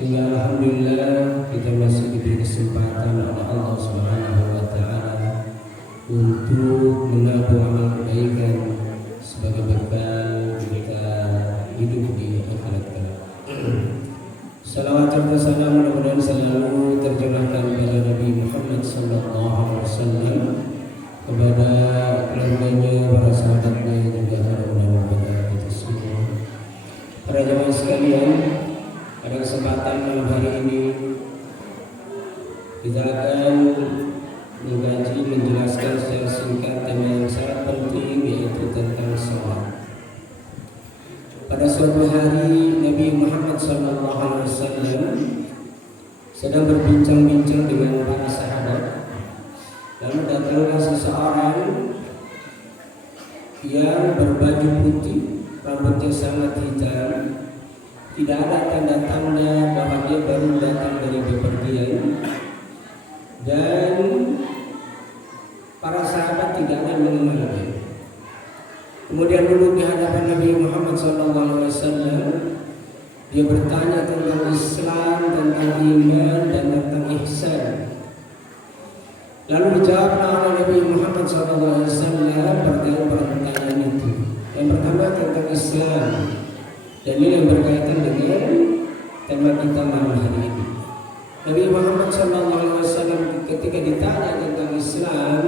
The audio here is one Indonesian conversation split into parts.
Sehingga alhamdulillah kita masih diberi kesempatan oleh Allah Subhanahu wa taala untuk menabung amal kebaikan sebagai bekal kita hidup di akhirat kelak. Salawat serta salam mudah-mudahan selalu tercurahkan kepada Nabi Muhammad sallallahu alaihi wasallam, kepada keluarganya, para sahabatnya, juga kepada kita semua. Para jemaah sekalian, pada kesempatan malam hari ini kita akan mengkaji, menjelaskan secara singkat tema yang sangat penting, yaitu tentang salat. Pada suatu hari Nabi Muhammad SAW sedang berbincang-bincang dengan para sahabat. Lalu datanglah seseorang yang berbaju putih, rambutnya sangat hitam. Tidak ada tanda-tanda bahwa dia baru datang dari bepergian, dan para sahabat tidak ada yang mengenalnya. Kemudian duduk di hadapan Nabi Muhammad SAW. Dia bertanya tentang Islam, tentang iman, dan tentang ihsan. Lalu dijawablah oleh Nabi Muhammad SAW pertanyaan itu. Yang pertama tentang Islam, dan ini yang berkaitan dengan tema kita malam hari ini. Nabi Muhammad SAW ketika ditanya tentang Islam,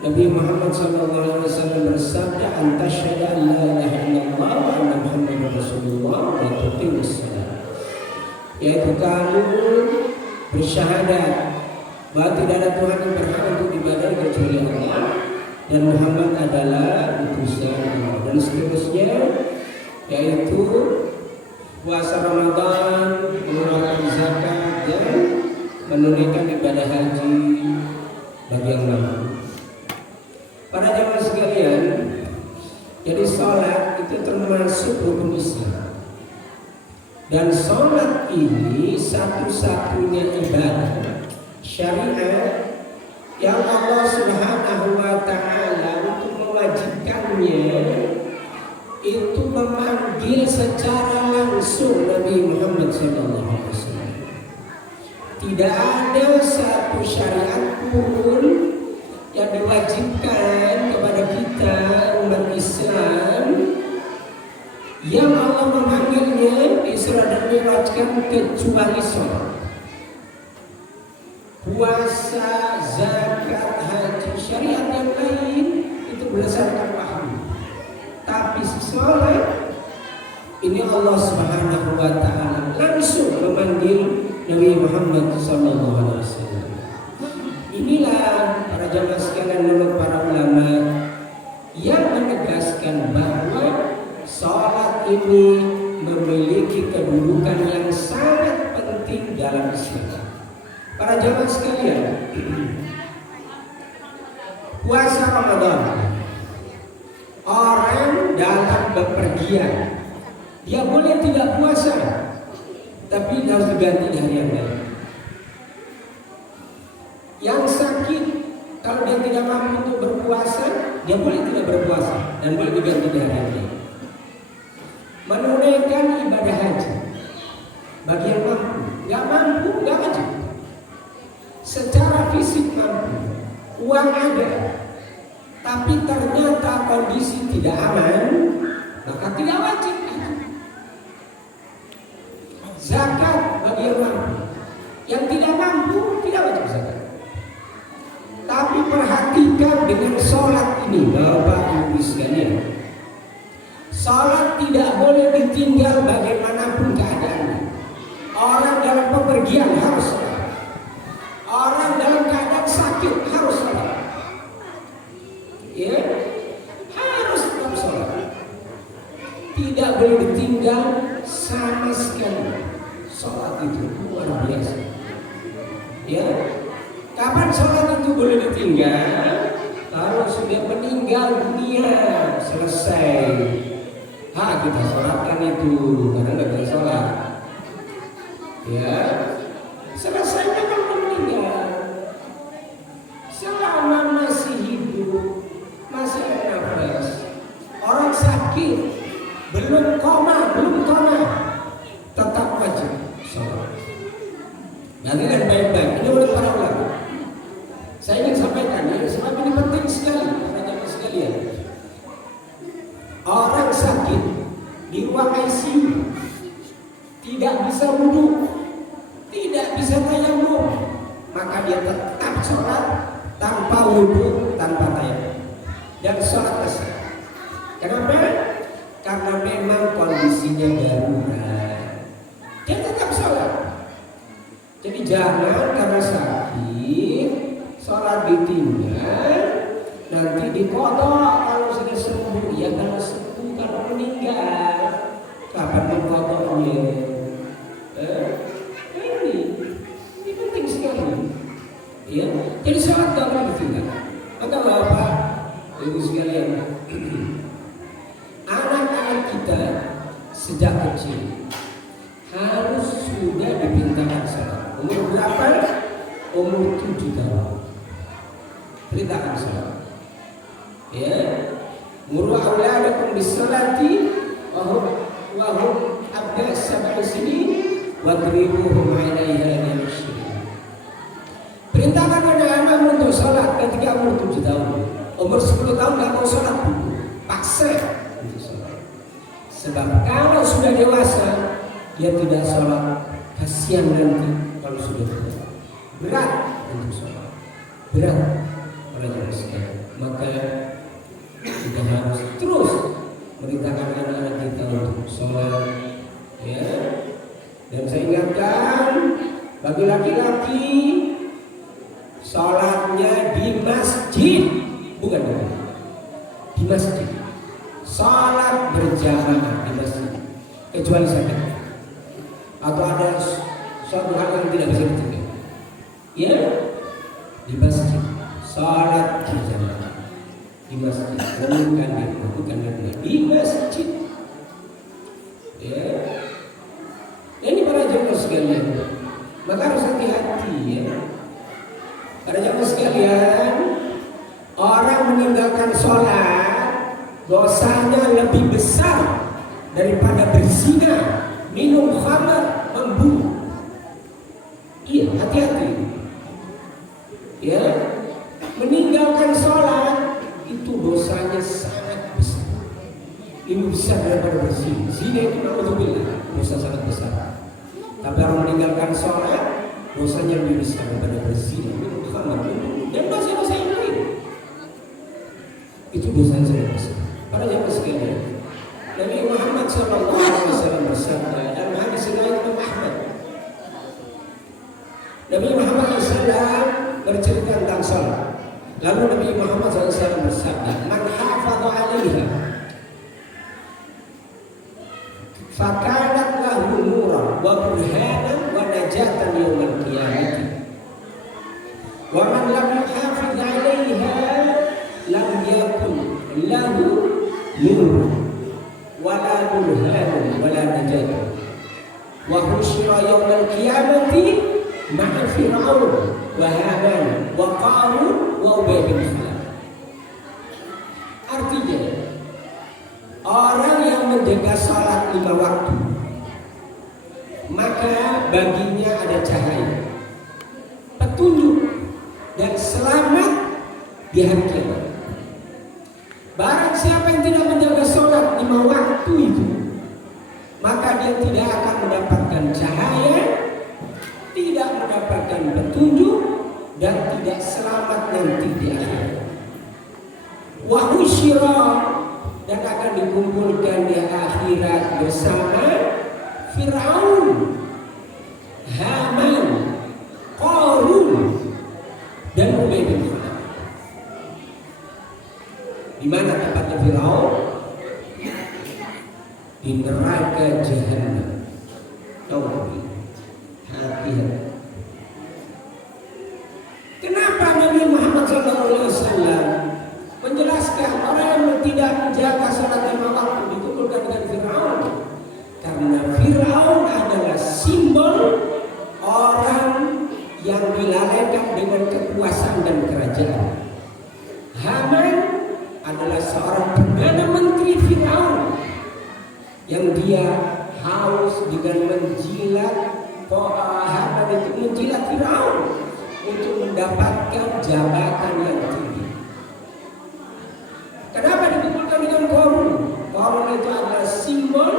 Nabi Muhammad SAW bersabda, "Antasyhadu an la ilaha illallah wa anna Muhammadar Rasulullah wa tuqimus shalah." Yaitu kamu bersyahadat bahwa tidak ada Tuhan yang berhak untuk diibadahi kecuali Allah, dan Muhammad adalah utusan Allah, dan seterusnya, yaitu puasa Ramadan, mengeluarkan zakat, dan menunaikan ibadah haji bagi yang mampu. Para jemaah sekalian, jadi sholat itu termasuk rukun Islam, dan sholat ini satu-satunya ibadah syariat yang Allah Subhanahu wa taala untuk mewajibkannya itu memanggil secara langsung Nabi Muhammad SAW. Tidak ada satu syariat pun yang diwajibkan kepada kita umat Islam yang Allah memanggilnya Isra dan Mi'rajkan kecuali sholat. Puasa, zakat, haji, syariat yang lain itu berdasarkan wahyu. Tapi sholat ini Allah Subhanahu wa taala langsung memanggil Nabi Muhammad SAW. Inilah para jamaah sekalian, menurut para ulama yang menegaskan bahwa sholat ini memiliki kedudukan yang sangat penting dalam Islam. Para jamaah sekalian, puasa Ramadan, orang dalam bepergian dia boleh tidak puasa, tapi harus diganti di hari yang lain. Yang sakit, kalau dia tidak mampu untuk berpuasa, dia boleh tidak berpuasa dan boleh diganti di hari yang lain. Menunaikan ibadah haji bagi yang mampu, nggak wajib. Secara fisik mampu, uang ada, tapi ternyata kondisi tidak aman, maka tidak wajib. Zakat bagi yang mampu, yang tidak mampu tidak wajib zakat. Tapi perhatikan dengan sholat ini, Bapak Ibu sekalian, sholat tidak boleh ditinggal bagaimanapun keadaannya. Orang dalam pepergian harus sholat, orang dalam keadaan sakit harus sholat, ya, harus tetap sholat, tidak boleh ditinggal sama sekali. Sholat itu luar biasa, ya. Kapan sholat itu boleh ditinggal? Kalau sudah meninggal dunia, selesai. Kita sholatkan itu, karena nggak bisa sholat, ya. Selesai kan meninggal. Selama masih hidup, masih ada nafas, orang sakit, belum koma, tetap wajib sholat. Dengarkan baik-baik, ini oleh para ulama. Saya ingin sampaikan ya, sebab ini penting sekali para jamaah sekalian. Orang sakit di ruang ICU tidak bisa wudhu, tidak bisa tayamum, maka dia tetap sholat tanpa wudhu, tanpa tayamum, dan sholat asar. Kenapa? Karena memang kondisinya darurat, dia tetap sholat. Jadi jangan karena sakit sholat ditinggal, nanti dikodok kalau sudah sembuh. Ya kalau sembuh, kalau meninggal kapan mengkodoknya? Ini penting sekali. Ya, jadi sholat gak boleh ditinggal. Maka Bapak, Ibu sekalian, anak-anak kita sejak kecil harus sudah dipintakan sholat. Umur berapa? Umur 7 tahun. Perintahkan sholat. Ya, muru auladakum bis-sholati wa hum abna sab'i sinin wadribuhum 'alaiha lisyrik. Perintahkan anak-anak untuk sholat ketika umur 7 tahun. Umur 10 tahun nggak mau sholat, paksa untuk sholat. Sebab kalau sudah dewasa dia tidak sholat, kasihan nanti kalau sudah dewasa. Berat untuk sholat, berat. Maka kita harus terus merintahkan anak-anak kita untuk sholat, ya. Dan saya ingatkan bagi laki-laki, sholatnya di masjid, bukan di masjid. Sholat berjamaah di masjid, kecuali sakit atau ada suatu hal yang tidak bisa dicegah, ya, di masjid. Salat berjamaah di masjid, bukan di masjid. Ya, ini para jamaah sekalian, maka harus hati-hati ya. Para jamaah sekalian, orang meninggalkan sholat dosanya lebih besar daripada berzina, minum khamar, membunuh. Iya, hati-hati. Ya. Meninggalkan sholat itu dosanya sangat besar. Ini besar daripada berzina. Zina itu naudzubillah, dosa sangat besar. Tapi orang meninggalkan sholat dosanya lebih besar daripada berzina, minum khamar, dan dosa-dosa yang lain. Itu dosanya sangat besar. Para jamaah sekalian, Nabi Muhammad SAW bersabda dalam hadis riwayat Imam Ahmad. Nabi Muhammad SAW bercerita tentang sholat. Lalu Nabi Muhammad SAW bersabda, "Man hafadha 'alaiha fakanat lahu nuran wa burhanan wa najatan yaumil qiyamah. Wa man lam yuhafidh 'alaiha lam yakun lahu nur wa la burhanun wa la najatan. Wa husyira yaumil qiyamati ma'a fir'aun wa haman wa qarun wa ubay bin khalaf." Artinya, orang yang menjaga salat 5 waktu, maka baginya ada cahaya, petunjuk, dan selamat di hari kiamat. Barang siapa yang tidak menjaga salat 5 waktu itu, maka dia tidak akan mendapatkan cahaya, tidak mendapatkan petunjuk, dan tidak selamat nanti di akhirat. Wa husyira, dan akan dikumpulkan di akhirat bersama Fir'aun, Haman, Qarun, dan Ubay bin Khalaf. Di mana tempatnya Fir'aun? Di neraka Jahannam. Hati-hati. Kenapa Nabi Muhammad SAW menjelaskan orang yang tidak menjaga salat 5 waktu dikumpulkan dengan Fir'aun? Karena Fir'aun adalah simbol orang yang dilalaikan dengan kekuasaan dan kerajaan. Haman adalah seorang perdana menteri Fir'aun yang dia haus dengan menjilat harta orang itu menjilat Firaun untuk mendapatkan jabatan yang tinggi. Kenapa dikumpulkan dengan Qarun? Qarun itu adalah simbol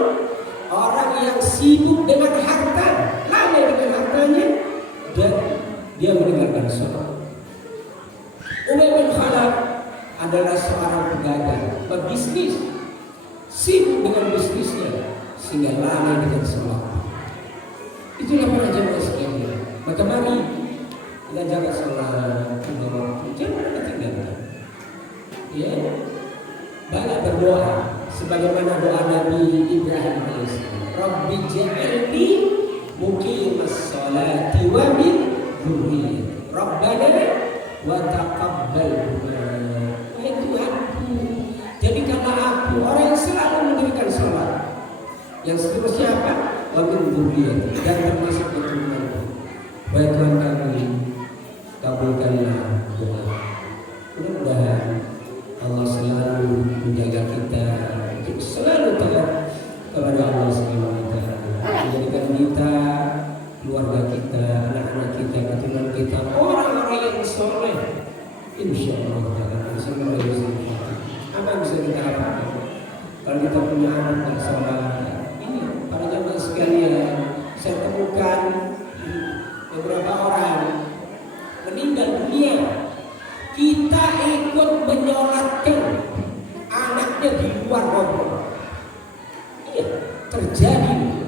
orang yang sibuk dengan harta, lalai dengan hartanya, dan dia meninggalkan sholat. Ubay bin Khalaf adalah seorang pedagang, pebisnis, sibuk dengan bisnisnya sehingga lalai dengan sholat. Itulah para jemaah sekalian. Maka mari kita jaga sholat, jangan kita tinggalkan. Ya, banyak berdoa sebagaimana doa Nabi Ibrahim alaihissalam. Rabbi ja'alni muqimas sholati wa min dzurriyyati. Rabbana wa taqabbal du'a. Wahai Tuhanku, jadikanlah aku orang yang selalu mendirikan sholat. Yang seterusnya apa? Wa min dzurriyyati, dan termasuk keturunanku. Wahai Tuhan kami, kabulkanlah doa. Mudah-mudahan Allah selalu menjaga kita untuk selalu taat kepada Allah Subhanahu wa taala. Menjadikan kita, keluarga kita, anak-anak kita, keturunan kita orang-orang yang soleh. Insyaallah taala. Apa yang bisa kita harapkan? Kalau kita punya anak yang soleh, ini para jemaah sekalian, saya temukan beberapa orang meninggal dunia. Kita ikut menyolatkan anaknya di luar rumah. Iya, terjadi.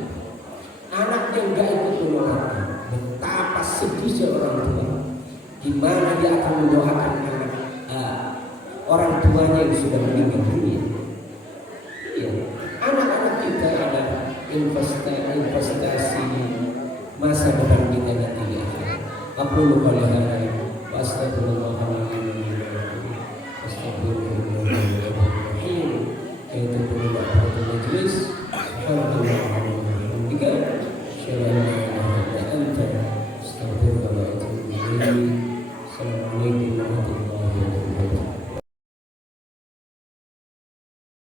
Anaknya enggak ikut menyolatkan. Betapa sedihnya orang tua. Di mana dia akan mendoakan anak orang tuanya yang sudah meninggal dunia. Iya, anak-anak kita adalah investasi masa depan kita nanti di akhirat. Aku lupa lihat. Astagfirullahaladzim. Astagfirullahaladzim. Itu perlu waktu majlis. Alhamdulillah. Tiga. Syara'na wa anta. Astagfirullahaladzim.